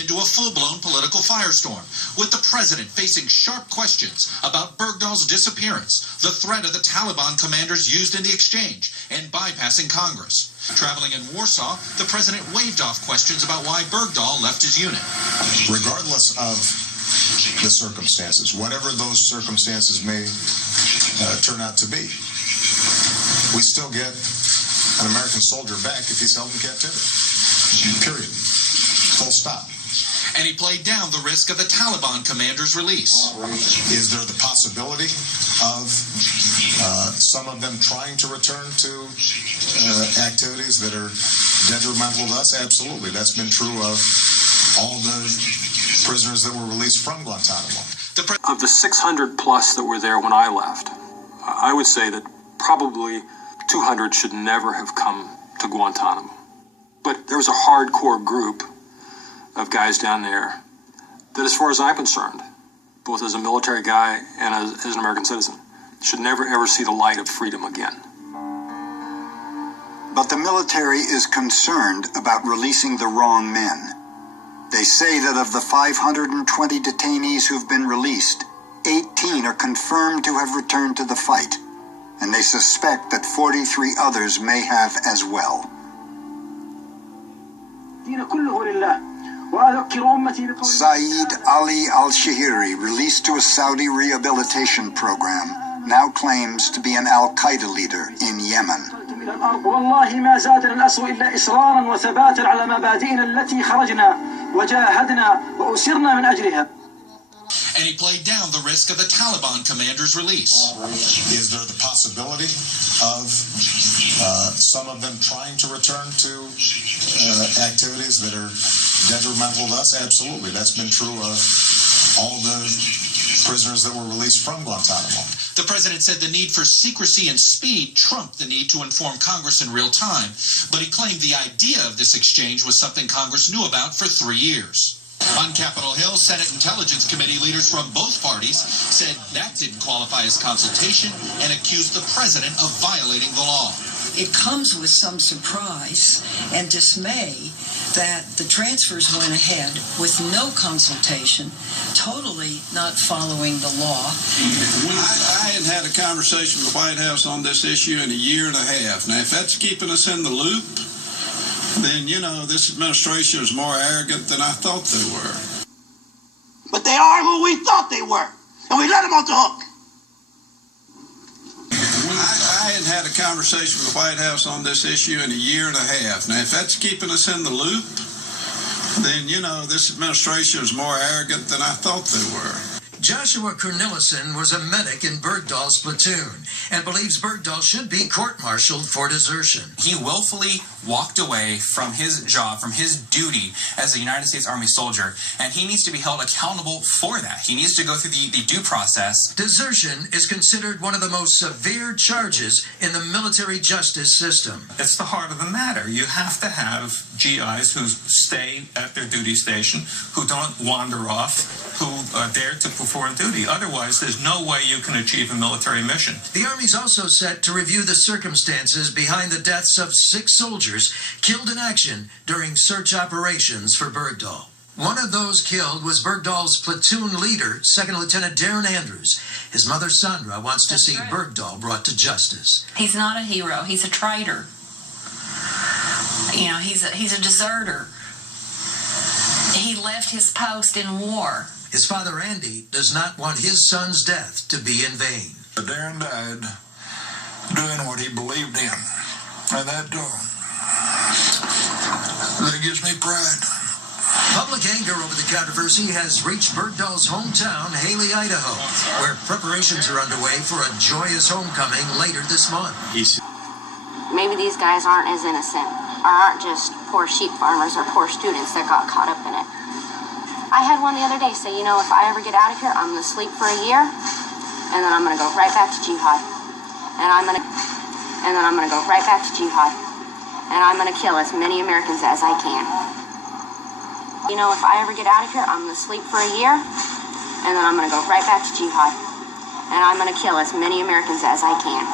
into a full-blown political firestorm, with the president facing sharp questions about Bergdahl's disappearance, the threat of the Taliban commanders used in the exchange, and bypassing Congress. Traveling in Warsaw, the president waved off questions about why Bergdahl left his unit. Regardless of the circumstances, whatever those circumstances may turn out to be, we still get an American soldier back if he's held in captivity. Period. Full stop. And he played down the risk of the Taliban commander's release. Is there the possibility of some of them trying to return to activities that are detrimental to us? Absolutely. That's been true of all the prisoners that were released from Guantanamo. Of the 600 plus that were there when I left, I would say that probably 200 should never have come to Guantanamo. But there was a hardcore group of guys down there that, as far as I'm concerned, both as a military guy and as an American citizen, should never ever see the light of freedom again. But the military is concerned about releasing the wrong men. They say that of the 520 detainees who've been released, 18 are confirmed to have returned to the fight, and they suspect that 43 others may have as well. Saeed Ali al-Shahiri, released to a Saudi rehabilitation program, now claims to be an al-Qaeda leader in Yemen. والله ما زادنا الأسوأ إلا إصرارا وثباتا على مبادئنا التي خرجنا وجاهدنا وأسرنا من أجلها. And he played down the risk of the Taliban commander's release. Is there the possibility of some of them trying to return to activities that are detrimental to us? Absolutely. That's been true of all the prisoners that were released from Guantanamo. The president said the need for secrecy and speed trumped the need to inform Congress in real time, but he claimed the idea of this exchange was something Congress knew about for 3 years. On Capitol Hill, Senate Intelligence Committee leaders from both parties said that didn't qualify as consultation and accused the president of violating the law. It comes with some surprise and dismay that the transfers went ahead with no consultation, totally not following the law. I had had a conversation with the White House on this issue in a year and a half. Now, if that's keeping us in the loop, then, you know, this administration is more arrogant than I thought they were. But they are who we thought they were, and we let them off the hook. I had had a conversation with the White House on this issue in a year and a half. Now, if that's keeping us in the loop, then, you know, this administration is more arrogant than I thought they were. Joshua Cornelissen was a medic in Bergdahl's platoon and believes Bergdahl should be court-martialed for desertion. He willfully walked away from his job, from his duty as a United States Army soldier, and he needs to be held accountable for that. He needs to go through the due process. Desertion is considered one of the most severe charges in the military justice system. It's the heart of the matter. You have to have GIs who stay at their duty station, who don't wander off, who are there to perform duty. Otherwise, there's no way you can achieve a military mission. The Army's also set to review the circumstances behind the deaths of 6 soldiers killed in action during search operations for Bergdahl. One of those killed was Bergdahl's platoon leader, 2nd Lieutenant Darren Andrews. His mother, Sandra, wants to see Bergdahl brought to justice. He's not a hero. He's a traitor. You know, he's a deserter. He left his post in war. His father, Andy, does not want his son's death to be in vain. Darren died doing what he believed in, and that gives me pride. Public anger over the controversy has reached Bergdahl's hometown, Haley, Idaho, where preparations are underway for a joyous homecoming later this month. Maybe these guys aren't as innocent, or aren't just poor sheep farmers or poor students that got caught up in it. I had one the other day say, you know, if I ever get out of here, I'm going to sleep for a year, and then I'm going to go right back to jihad. And then I'm going to go right back to jihad. And I'm going to kill as many Americans as I can. You know, if I ever get out of here, I'm going to sleep for a year, and then I'm going to go right back to jihad. And I'm going to kill as many Americans as I can.